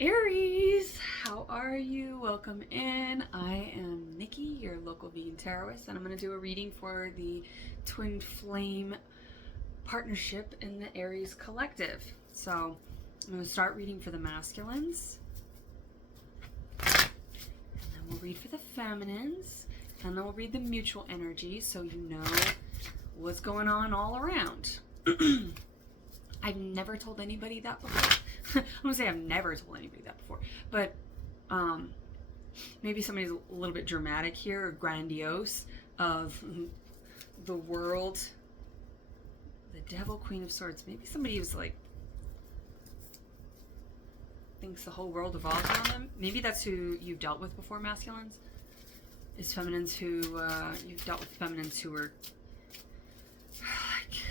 Aries, how are you? Welcome in. I am Nikki, your local vegan tarotist, and I'm going to do a reading for the Twinflame partnership in the Aries collective. So I'm going to start reading for the masculines, and then we'll read for the feminines, and then we'll read the mutual energy so you know what's going on all around. I've never told anybody that before. I'm gonna say I've never told anybody that before, but maybe somebody's a little bit dramatic here or grandiose of the world. The Devil, Queen of Swords. Maybe somebody was like thinks the whole world revolves around them. Maybe that's who you've dealt with before, masculines. Is feminines who you've dealt with feminines who were like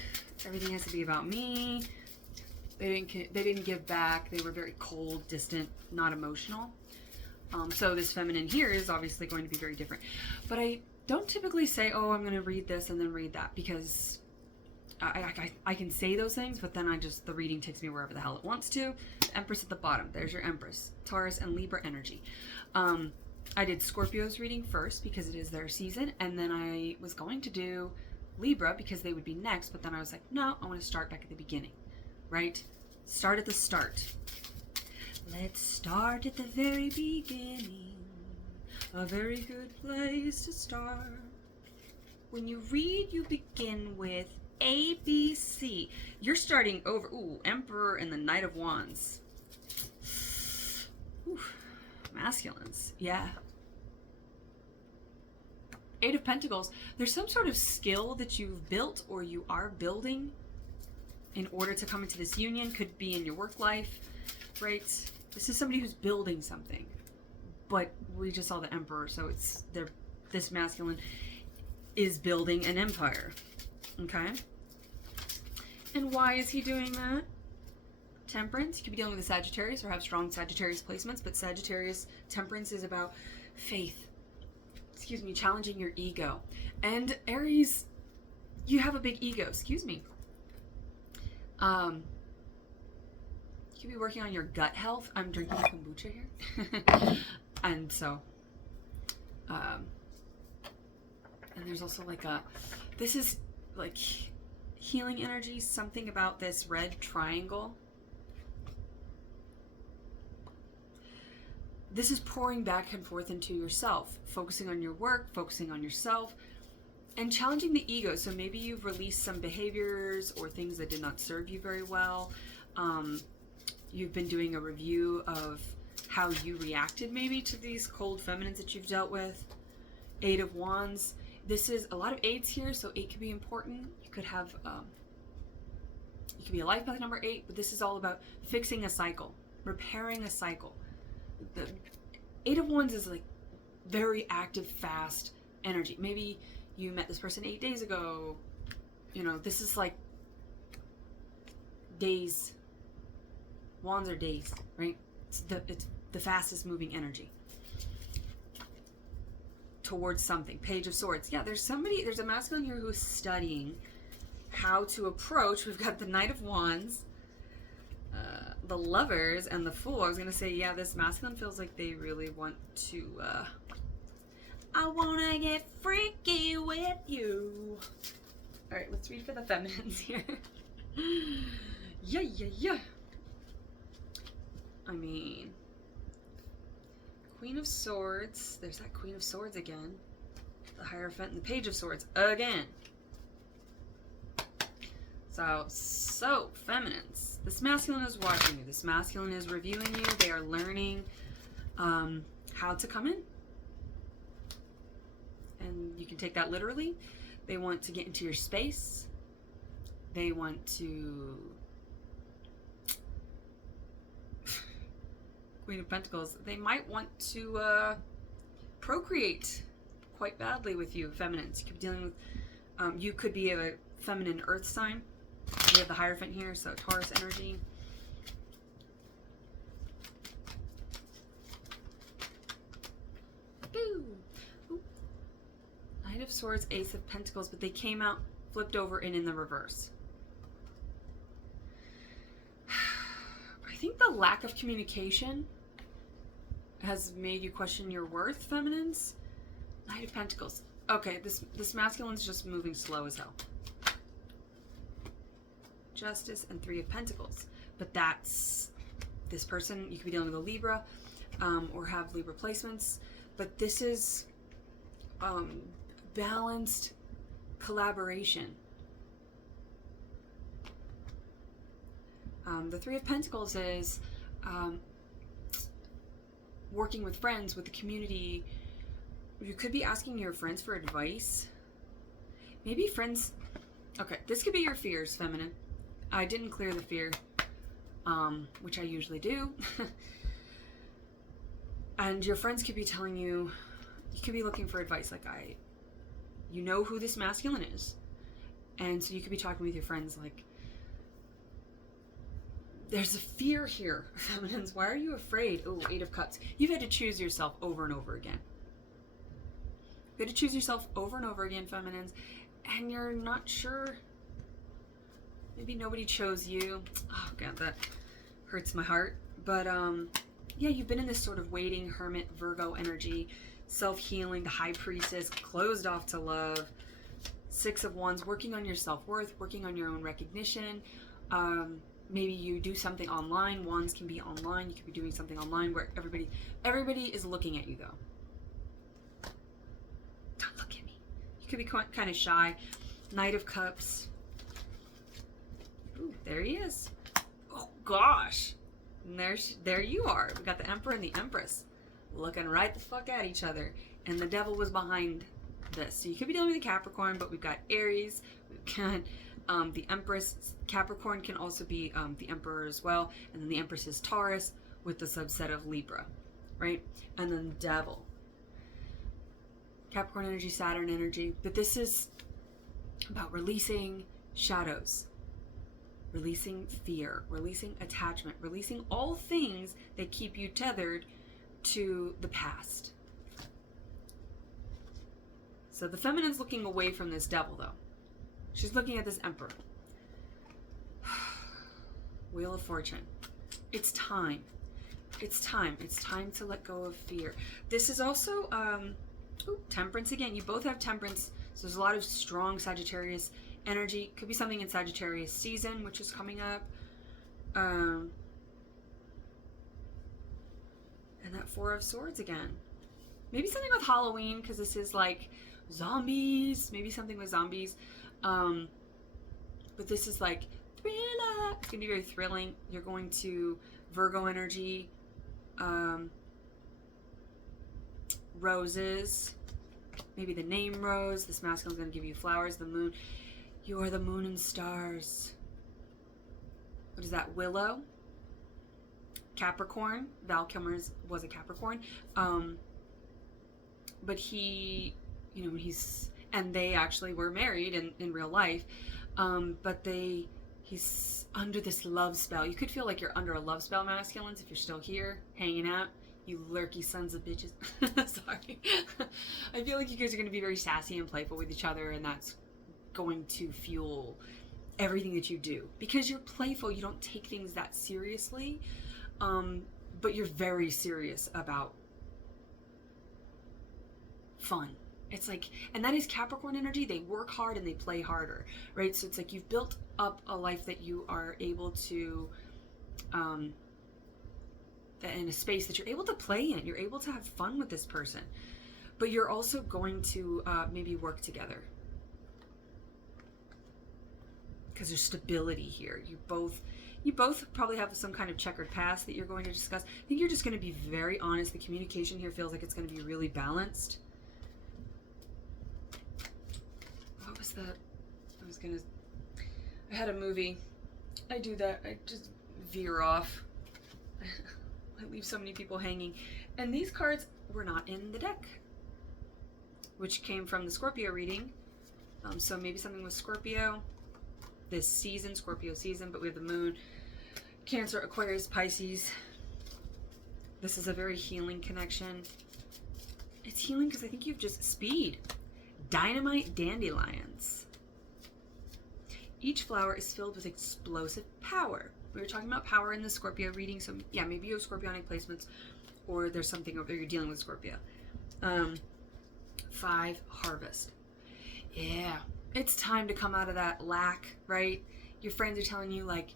everything has to be about me. They didn't give back. They were very cold, distant, not emotional. So this feminine here is obviously going to be very different. But I don't typically say, oh, I'm going to read this and then read that, because I can say those things, but then the reading takes me wherever the hell it wants to. Empress at the bottom. There's your Empress. Taurus and Libra energy. I did Scorpio's reading first because it is their season, and then I was going to do Libra because they would be next, but then I was like, no, I want to start back at the beginning. Right? Start at the start. Let's start at the very beginning. A very good place to start. When you read, you begin with A, B, C. You're starting over. Ooh, Emperor and the Knight of Wands. Ooh, masculines. Yeah. Eight of Pentacles. There's some sort of skill that you've built or you are building in order to come into this union. Could be in your work life, right? This is somebody who's building something, but we just saw the Emperor, so this masculine is building an empire, okay? And why is he doing that? Temperance. You could be dealing with a Sagittarius or have strong Sagittarius placements, but Sagittarius temperance is about faith, challenging your ego. And Aries, you have a big ego, you could be working on your gut health. I'm drinking kombucha here. And so, and there's also this is like healing energy, something about this red triangle. This is pouring back and forth into yourself, focusing on your work, focusing on yourself, and challenging the ego. So maybe you've released some behaviors or things that did not serve you very well. You've been doing a review of how you reacted maybe to these cold feminines that you've dealt with. Eight of Wands. This is a lot of eights here, so 8 could be important. You could have, you could be a life path number 8, but this is all about fixing a cycle, repairing a cycle. The Eight of Wands is like very active, fast energy. Maybe you met this person 8 days ago. You know, this is like days. Wands are days, right? It's the fastest moving energy towards something. Page of Swords. Yeah, there's a masculine here who's studying how to approach. We've got the Knight of Wands, the Lovers, and the Fool. I was going to say, yeah, this masculine feels like they really want to, I want to get freaky with you. All right, let's read for the feminines here. Yeah. I mean, Queen of Swords. There's that Queen of Swords again. The Hierophant and the Page of Swords again. So feminines. This masculine is watching you. This masculine is reviewing you. They are learning how to come in. And you can take that literally. They want to get into your space. They want to... Queen of Pentacles. They might want to procreate quite badly with you, feminines. You could be dealing with... you could be a feminine earth sign. We have the Hierophant here, so Taurus energy. Ooh. Knight of Swords, Ace of Pentacles, but they came out flipped over and in the reverse. I think the lack of communication has made you question your worth, feminines. Knight of Pentacles. Okay, this masculine's just moving slow as hell. Justice and Three of Pentacles. But that's this person. You could be dealing with a Libra, or have Libra placements. But this is balanced collaboration. The Three of Pentacles is working with friends, with the community. You could be asking your friends for advice. Maybe friends... Okay, this could be your fears, feminine. I didn't clear the fear, which I usually do. And your friends could be telling you, you could be looking for advice, like you know who this masculine is. And so you could be talking with your friends like, there's a fear here, feminines. Why are you afraid? Oh, Eight of Cups. You've had to choose yourself over and over again. You had to choose yourself over and over again, feminines. And you're not sure. Maybe nobody chose you. Oh, God, that hurts my heart. But, yeah, you've been in this sort of waiting, hermit, Virgo energy. Self-healing, the High Priestess, closed off to love. Six of Wands, working on your self-worth, working on your own recognition. Maybe you do something online. Wands can be online. You could be doing something online where everybody is looking at you, though. Don't look at me. You could be kind of shy. Knight of Cups. Ooh, there he is. Oh, gosh. And there you are. We got the Emperor and the Empress looking right the fuck at each other. And the devil was behind this. So you could be dealing with a Capricorn, but we've got Aries. We've got the Empress. Capricorn can also be the Emperor as well. And then the Empress is Taurus with the subset of Libra, right? And then the devil. Capricorn energy, Saturn energy. But this is about releasing shadows. Releasing fear, releasing attachment, releasing all things that keep you tethered to the past. So the feminine's looking away from this devil, though. She's looking at this Emperor. Wheel of Fortune. It's time. It's time. It's time to let go of fear. This is also Temperance again. You both have Temperance, so there's a lot of strong Sagittarius energy. Could be something in Sagittarius season, which is coming up. And that Four of Swords again. Maybe something with Halloween, because this is like zombies. Maybe something with zombies. But this is like thriller. It's going to be very thrilling. You're going to Virgo energy. Roses. Maybe the name Rose. This masculine's going to give you flowers. The moon. You are the moon and stars. What is that? Willow. Capricorn. Val Kilmer's was a Capricorn. But he, you know, and they actually were married in real life. But he's under this love spell. You could feel like you're under a love spell, masculines, if you're still here, hanging out. You lurky sons of bitches. Sorry. I feel like you guys are going to be very sassy and playful with each other, and that's going to fuel everything that you do. Because you're playful, you don't take things that seriously, but you're very serious about fun. It's like, and that is Capricorn energy. They work hard and they play harder, right? So it's like you've built up a life that you are able to, in a space that you're able to play in. You're able to have fun with this person, but you're also going to maybe work together because there's stability here. You both probably have some kind of checkered past that you're going to discuss. I think you're just going to be very honest. The communication here feels like it's going to be really balanced. What was that? I had a movie. I do that. I just veer off. I leave so many people hanging. And these cards were not in the deck, which came from the Scorpio reading. So maybe something with Scorpio this season, Scorpio season, but we have the moon, Cancer, Aquarius, Pisces. This is a very healing connection. It's healing because I think you've just speed. Dynamite dandelions. Each flower is filled with explosive power, We were talking about power in the Scorpio reading. So yeah, maybe you have Scorpionic placements, or there's something over there you're dealing with Scorpio. 5, harvest. Yeah, it's time to come out of that lack, right? Your friends are telling you, like,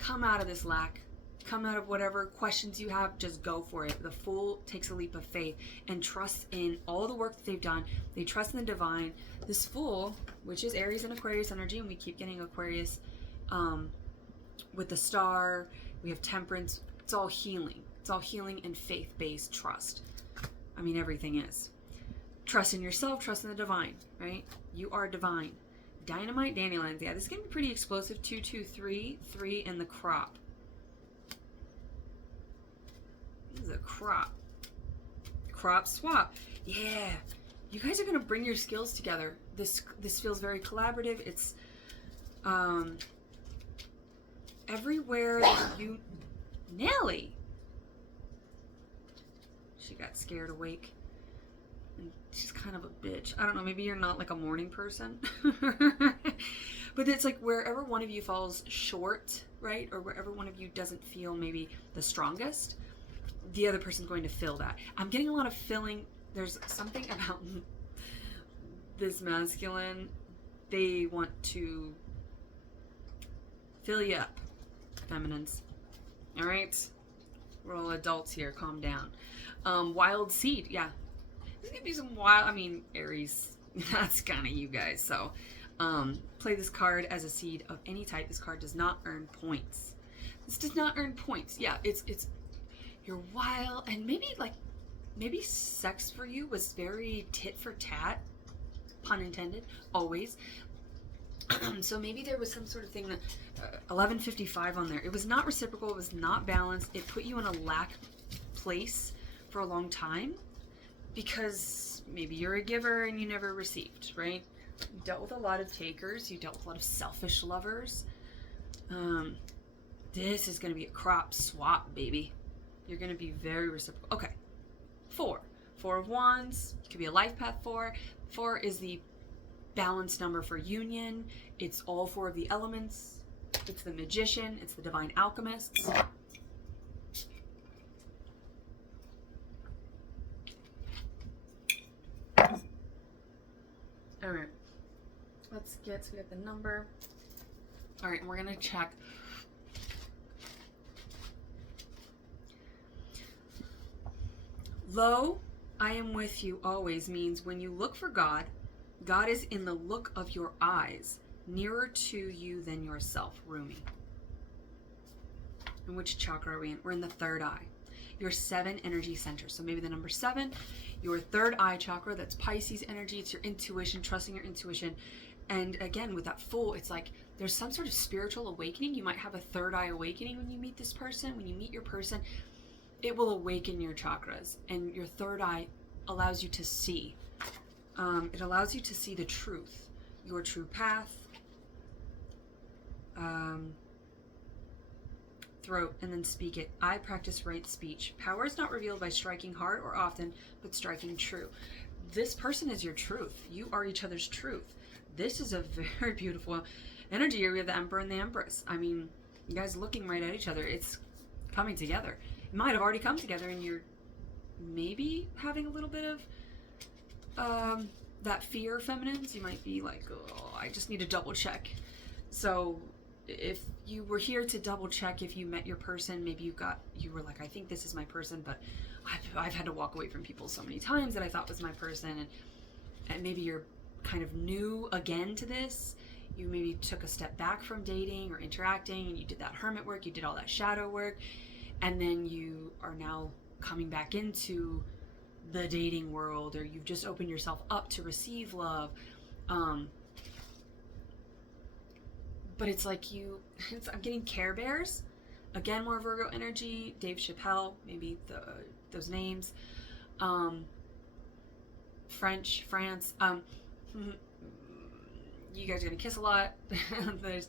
come out of this lack. Come out of whatever questions you have, just go for it. The Fool takes a leap of faith and trusts in all the work that they've done. They trust in the divine. This Fool, which is Aries and Aquarius energy, and we keep getting Aquarius with the Star. We have Temperance. It's all healing. It's all healing and faith-based trust. I mean, everything is. Trust in yourself, trust in the divine, right? You are divine. Dynamite Dandelions. Yeah, this is going to be pretty explosive. 2, 2, 3, 3 in the crop. This is a crop. Crop swap. Yeah. You guys are going to bring your skills together. This feels very collaborative. It's everywhere that you... Nelly! She got scared awake. And she's kind of a bitch. I don't know, maybe you're not like a morning person. But it's like wherever one of you falls short, right? Or wherever one of you doesn't feel maybe the strongest, the other person's going to fill that. I'm getting a lot of filling. There's something about this masculine. They want to fill you up, feminines. All right? We're all adults here. Calm down. Wild seed. Yeah. There's going to be some wild... I mean, Aries, that's kind of you guys. So, play this card as a seed of any type. This card does not earn points. This does not earn points. Yeah, it's... You're wild, and maybe sex for you was very tit for tat, pun intended, always. So maybe there was some sort of thing that 1155 on there. It was not reciprocal. It was not balanced. It put you in a lack place for a long time because maybe you're a giver and you never received, right? You dealt with a lot of takers. You dealt with a lot of selfish lovers. This is going to be a crop swap, baby. You're going to be very reciprocal. Okay. 4. 4 of Wands. It could be a life path 4. 4 is the balance number for union. It's all 4 of the elements. It's the magician. It's the divine alchemists. All right. Let's get, so we got the number. All right. And we're going to check. Lo, I am with you always means when you look for God, God is in the look of your eyes, nearer to you than yourself. Rumi. And which chakra are we in? We're in the third eye. Your 7 energy centers. So maybe the number 7, your third eye chakra, that's Pisces energy. It's your intuition, trusting your intuition. And again, with that Fool, it's like there's some sort of spiritual awakening. You might have a third eye awakening when you meet this person. When you meet your person, it will awaken your chakras, and your third eye allows you to see. It allows you to see the truth, your true path. Throat, and then speak it. I practice right speech. Power is not revealed by striking hard or often, but striking true. This person is your truth. You are each other's truth. This is a very beautiful energy here. We have the Emperor and the Empress. I mean, you guys looking right at each other. It's coming together. It might have already come together, and you're maybe having a little bit of that fear, feminines. You might be like, oh, I just need to double check. So if you were here to double check if you met your person, maybe you were like, I think this is my person, but I've had to walk away from people so many times that I thought was my person, and maybe you're kind of new again to this. You maybe took a step back from dating or interacting, and you did that hermit work, you did all that shadow work, and then you are now coming back into the dating world, or you've just opened yourself up to receive love. But it's like I'm getting Care Bears. Again, more Virgo energy. Dave Chappelle, maybe those names. France. You guys are going to kiss a lot. There's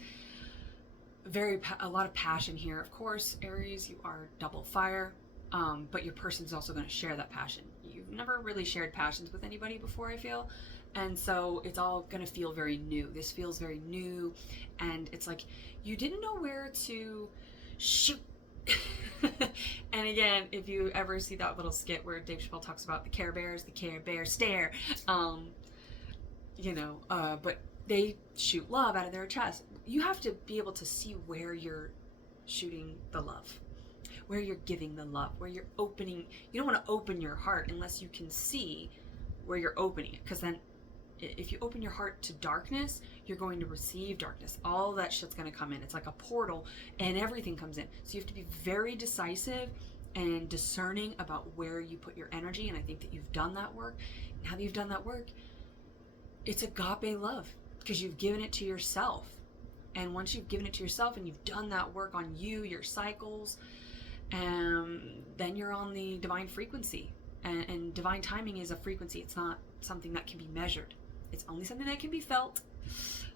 a lot of passion here. Of course, Aries, you are double fire, but your person's also going to share that passion. You've never really shared passions with anybody before, I feel, and so it's all going to feel very new. This feels very new, and it's like you didn't know where to shoot. And again, if you ever see that little skit where Dave Chappelle talks about the Care Bears, the Care Bear stare, but they shoot love out of their chest. You have to be able to see where you're shooting the love, where you're giving the love, where you're opening. You don't want to open your heart unless you can see where you're opening it, because then if you open your heart to darkness, you're going to receive darkness. All that shit's going to come in. It's like a portal, and everything comes in. So you have to be very decisive and discerning about where you put your energy, and I think that you've done that work. Now that you've done that work, it's agape love, because you've given it to yourself. And once you've given it to yourself and you've done that work on you, your cycles, then you're on the divine frequency. And divine timing is a frequency. It's not something that can be measured. It's only something that can be felt.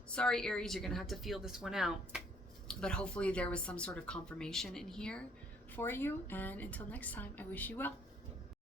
Sorry, Aries, you're going to have to feel this one out. But hopefully there was some sort of confirmation in here for you. And until next time, I wish you well.